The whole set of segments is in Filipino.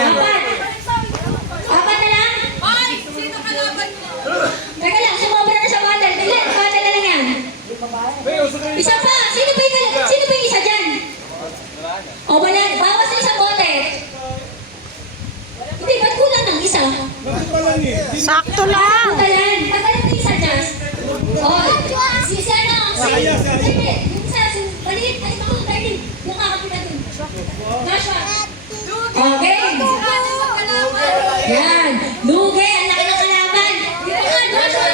yan. Apat na lang? Hoy! Sino kalaban mo? Teka lang, sumobra na sa bottle. Ilan? Bottle na lang yan. Isa pa. Sino pa yung isa dyan? O wala. Bawas na isang bote. Hindi, ba't kulang ng isa? Sakto lang. Tagal na isa dyan. O, si ano? Hindi, yung isa, maliit. Ay, mga darling. Yung kakapila dun. Joshua. Okay. Yan. Lugi, ang laki ng kalaban. Dito nga, Joshua.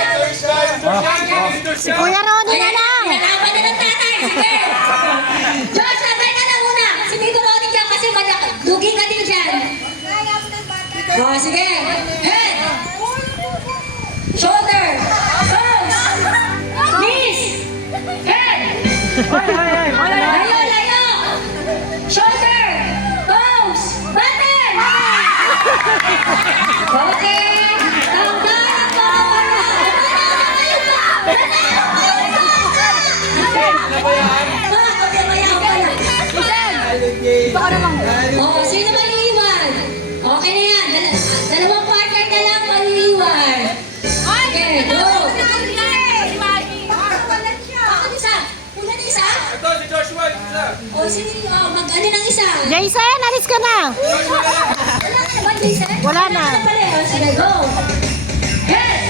Si Kuya Ronnie na lang. Pinalaban na ng tatay. Sige. Josh, sabay ka na muna. Si Tito Ronnie dyan kasi lugi ka din dyan. O, sige. Head. Shoulder. Toes. Knees. Head. Layo, layo. Shoulder. Toes. Button. Okay. Tanggal ang pangawala. Oh, sino maliiwan? Okay na yan. Dalawang partner na lang maliiwan. Okay, go. Bakit isa? Una na isa? Ito, si Joshua, isa. O, mag-ano ng isa? Jason, alis ka na. Wala na ba, Jason? Wala na. Pala, o, sige, go. Head.